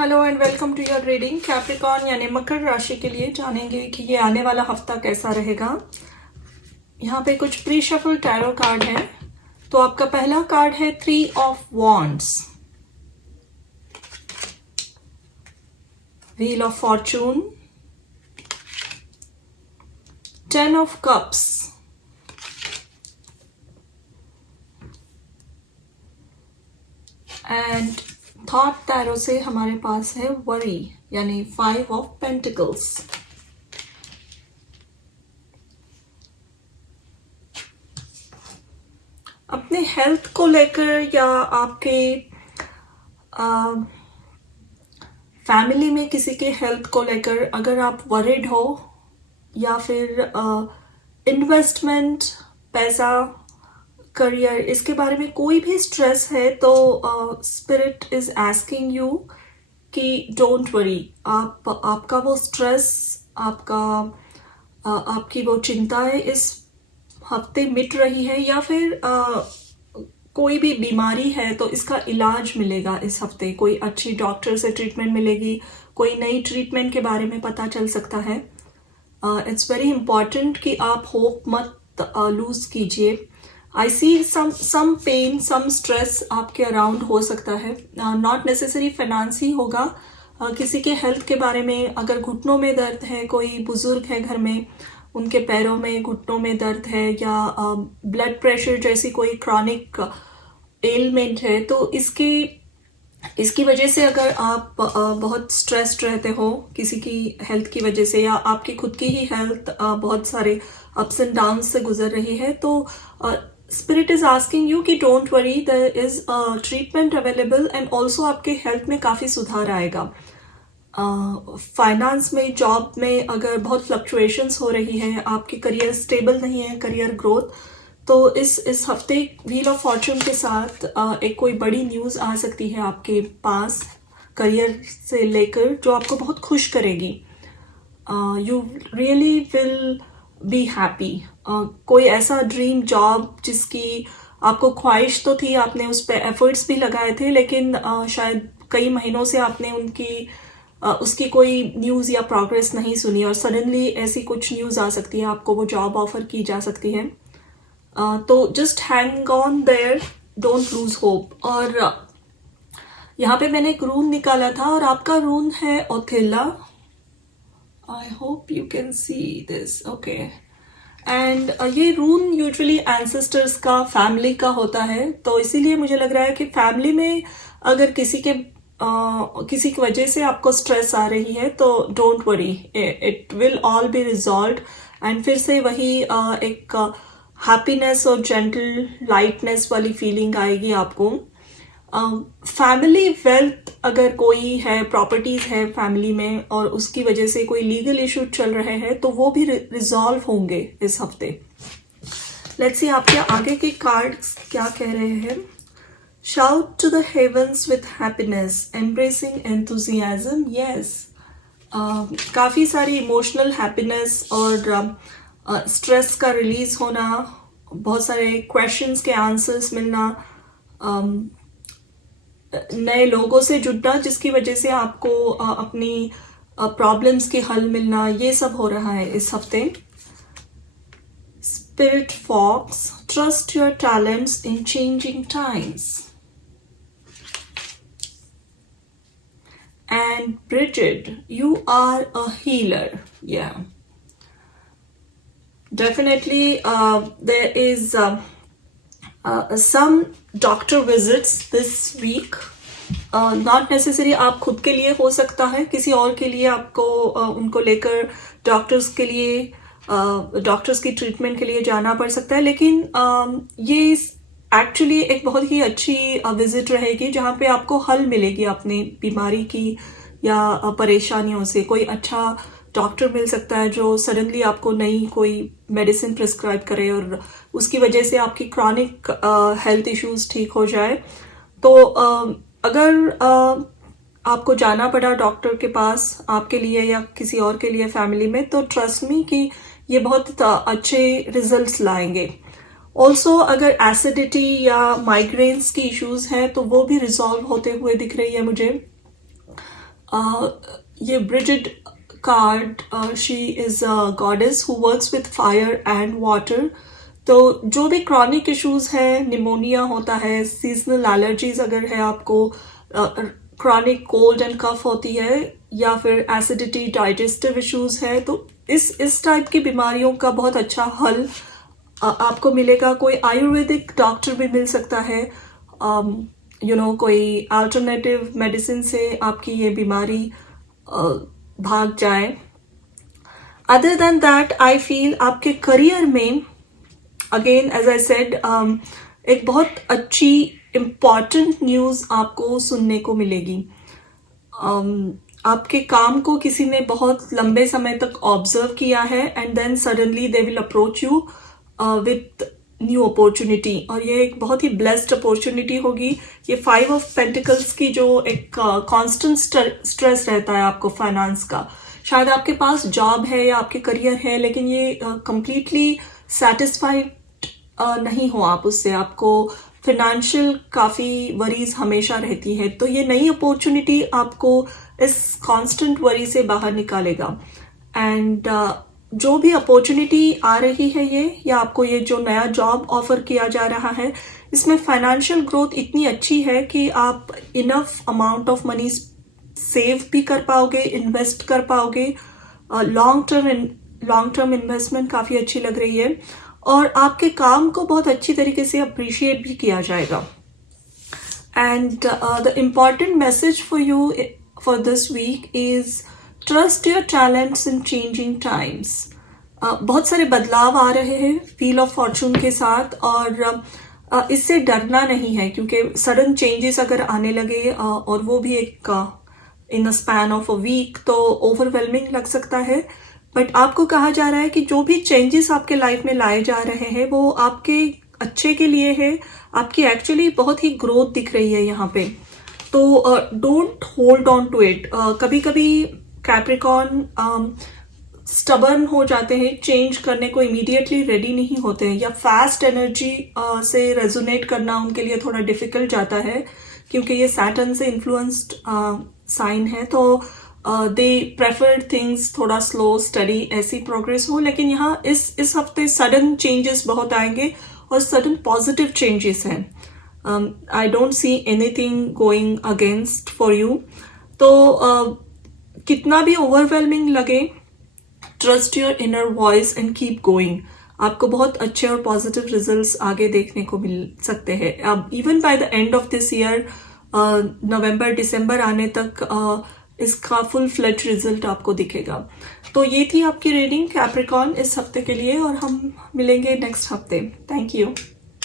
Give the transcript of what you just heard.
Hello and welcome to your reading. Capricorn यानी मकर राशि के लिए जानेंगे कि ये आने वाला हफ्ता कैसा रहेगा। यहाँ पे कुछ प्री शफल टैरो कार्ड है। तो आपका पहला कार्ड है 3 of wands, wheel of Fortune, 10 of cups, and thought tarot से हमारे पास है वरी यानी 5 ऑफ पेंटिकल्स। अपने हेल्थ को लेकर या आपके फैमिली में किसी के हेल्थ को लेकर अगर आप वरिड हो या फिर इन्वेस्टमेंट, पैसा, करियर, इसके बारे में कोई भी स्ट्रेस है तो स्पिरिट इज आस्किंग यू कि डोंट वरी। आपका वो स्ट्रेस, आपकी वो चिंताएं इस हफ्ते मिट रही है, या फिर कोई भी बीमारी है तो इसका इलाज मिलेगा इस हफ्ते। कोई अच्छी डॉक्टर से ट्रीटमेंट मिलेगी, कोई नई ट्रीटमेंट के बारे में पता चल सकता है। इट्स वेरी इंपॉर्टेंट कि आप होप मत लूज कीजिए। आई सी सम पेन, सम स्ट्रेस आपके अराउंड हो सकता है। नॉट नेसेसरी फाइनेंस ही होगा, किसी के हेल्थ के बारे में। अगर घुटनों में दर्द है, कोई बुजुर्ग है घर में, उनके पैरों में, घुटनों में दर्द है, या ब्लड प्रेशर जैसी कोई क्रॉनिक एलमेंट है, तो इसकी वजह से अगर आप बहुत स्ट्रेस्ड रहते हो किसी की हेल्थ की वजह से, या आपकी खुद की ही हेल्थ बहुत सारे अप्स एंड डाउन से गुजर रही है, तो स्पिरिट इज आस्किंग यू कि don't worry, there is treatment available and also आपके हेल्थ में काफ़ी सुधार आएगा। फाइनेंस में, जॉब में अगर बहुत फ्लक्चुएशंस हो रही है, आपकी करियर स्टेबल नहीं है, करियर ग्रोथ, तो इस हफ्ते व्हील ऑफ फॉर्चून के साथ एक कोई बड़ी न्यूज़ आ सकती है आपके पास करियर से लेकर, जो आपको बहुत खुश करेगी। You really will be happy. कोई ऐसा ड्रीम जॉब जिसकी आपको ख्वाहिश तो थी, आपने उस पर एफर्ट्स भी लगाए थे, लेकिन शायद कई महीनों से आपने उसकी कोई न्यूज़ या प्रोग्रेस नहीं सुनी, और सडनली ऐसी कुछ न्यूज़ आ सकती है, आपको वो जॉब ऑफर की जा सकती है। तो just hang on their, don't lose hope. और यहाँ पे मैंने एक रून निकाला था और आपका रून है Othala. I hope you can see this, okay. And ये रून यूजुअली एंसेस्टर्स का, फैमिली का होता है, तो इसीलिए मुझे लग रहा है कि फैमिली में अगर किसी की वजह से आपको स्ट्रेस आ रही है तो don't worry, it will all be resolve. And फिर से वही एक हैप्पीनेस और जेंटल लाइटनेस वाली फीलिंग आएगी आपको। फैमिली वेल्थ अगर कोई है, प्रॉपर्टीज है फैमिली में, और उसकी वजह से कोई लीगल इशू चल रहे हैं, तो वो भी रिजॉल्व होंगे इस हफ्ते। लेट्स सी आपके आगे के कार्ड्स क्या कह रहे हैं। Shout to the heavens with happiness, embracing enthusiasm. Yes, काफ़ी सारी इमोशनल हैप्पीनेस और स्ट्रेस का रिलीज होना, बहुत सारे क्वेश्चंस के आंसर्स मिलना, नए लोगों से जुड़ना जिसकी वजह से आपको अपनी प्रॉब्लम्स के हल मिलना, ये सब हो रहा है इस हफ्ते। Spirit fox, trust your talents in changing times. And Brigid, you are a healer. Yeah definitely there is some doctor visits this week. Not necessary आप खुद के लिए, हो सकता है किसी और के लिए आपको उनको लेकर डॉक्टर्स की ट्रीटमेंट के लिए जाना पड़ सकता है, लेकिन ये एक्चुअली एक बहुत ही अच्छी विजिट रहेगी जहाँ पे आपको हल मिलेगी अपनी बीमारी की या परेशानियों से। कोई अच्छा डॉक्टर मिल सकता है जो सडनली आपको नई कोई मेडिसिन प्रिस्क्राइब करे और उसकी वजह से आपकी क्रॉनिक हेल्थ इश्यूज ठीक हो जाए। तो अगर आपको जाना पड़ा डॉक्टर के पास आपके लिए या किसी और के लिए फैमिली में, तो ट्रस्ट मी कि ये बहुत अच्छे रिजल्ट्स लाएंगे। ऑल्सो अगर एसिडिटी या माइग्रेन्स की इश्यूज हैं तो वो भी रिजॉल्व होते हुए दिख रही है मुझे। ये Brigid card, she is a goddess who works with fire and water. तो जो भी क्रॉनिक इश्यूज है, निमोनिया होता है, सीजनल एलर्जीज अगर है आपको, क्रॉनिक कोल्ड एंड कफ होती है, या फिर एसिडिटी, डाइजेस्टिव इश्यूज है, तो इस टाइप की बीमारियों का बहुत अच्छा हल आपको मिलेगा। कोई आयुर्वेदिक डॉक्टर भी मिल सकता है, कोई अल्टरनेटिव मेडिसिन से आपकी ये बीमारी भाग जाए। Other than that I feel आपके करियर में, अगेन एज आई सेड, एक बहुत अच्छी इम्पॉर्टेंट न्यूज़ आपको सुनने को मिलेगी। आपके काम को किसी ने बहुत लंबे समय तक ऑब्जर्व किया है and then suddenly they will approach you with new opportunity, और ये एक बहुत ही ब्लेस्ड अपॉर्चुनिटी होगी। ये 5 ऑफ पेंटिकल्स की जो एक कांस्टेंट स्ट्रेस रहता है आपको फाइनेंस का, शायद आपके पास जॉब है या आपके करियर है, लेकिन ये कंप्लीटली सेटिस्फाइड नहीं हो आप उससे, आपको फिनेंशियल काफ़ी वरीज हमेशा रहती है। तो ये नई अपॉर्चुनिटी आपको इस कांस्टेंट वरी से बाहर निकालेगा। एंड जो भी अपॉर्चुनिटी आ रही है ये, या आपको ये जो नया जॉब ऑफर किया जा रहा है, इसमें फाइनेंशियल ग्रोथ इतनी अच्छी है कि आप enough amount of money save भी कर पाओगे, इन्वेस्ट कर पाओगे। लॉन्ग टर्म इन्वेस्टमेंट काफ़ी अच्छी लग रही है, और आपके काम को बहुत अच्छी तरीके से अप्रिशिएट भी किया जाएगा। And the important message for you for this week is trust your talents in changing times. बहुत सारे बदलाव आ रहे हैं व्हील ऑफ फॉर्चून के साथ, और इससे डरना नहीं है, क्योंकि सडन चेंजेस अगर आने लगे और वो भी एक in a span of a week, तो ओवरवेलमिंग लग सकता है। बट आपको कहा जा रहा है कि जो भी चेंजेस आपके लाइफ में लाए जा रहे हैं वो आपके अच्छे के लिए है, आपकी एक्चुअली बहुत ही ग्रोथ दिख रही है यहाँ पे। तो don't hold on to it. कभी कभी कैप्रिकॉर्न स्टबर्न हो जाते हैं, चेंज करने को इमीडिएटली रेडी नहीं होते हैं, या फास्ट एनर्जी से रेजोनेट करना उनके लिए थोड़ा डिफिकल्ट जाता है, क्योंकि ये सैटर्न से इन्फ्लुएंस्ड साइन है। तो दे प्रेफर थिंग्स थोड़ा स्लो स्टडी ऐसी प्रोग्रेस हो। लेकिन यहाँ इस हफ्ते सडन चेंजेस बहुत आएंगे, और सडन पॉजिटिव चेंजेस हैं। I don't see anything going against for you. तो कितना भी ओवरवेलमिंग लगे, trust your inner voice and keep going. आपको बहुत अच्छे और पॉजिटिव रिजल्ट्स आगे देखने को मिल सकते हैं। अब even by the end of this year, नवंबर दिसंबर आने तक इसका फुल फ्लेज रिजल्ट आपको दिखेगा। तो ये थी आपकी रीडिंग कैप्रिकॉर्न इस हफ्ते के लिए, और हम मिलेंगे नेक्स्ट हफ्ते। Thank you.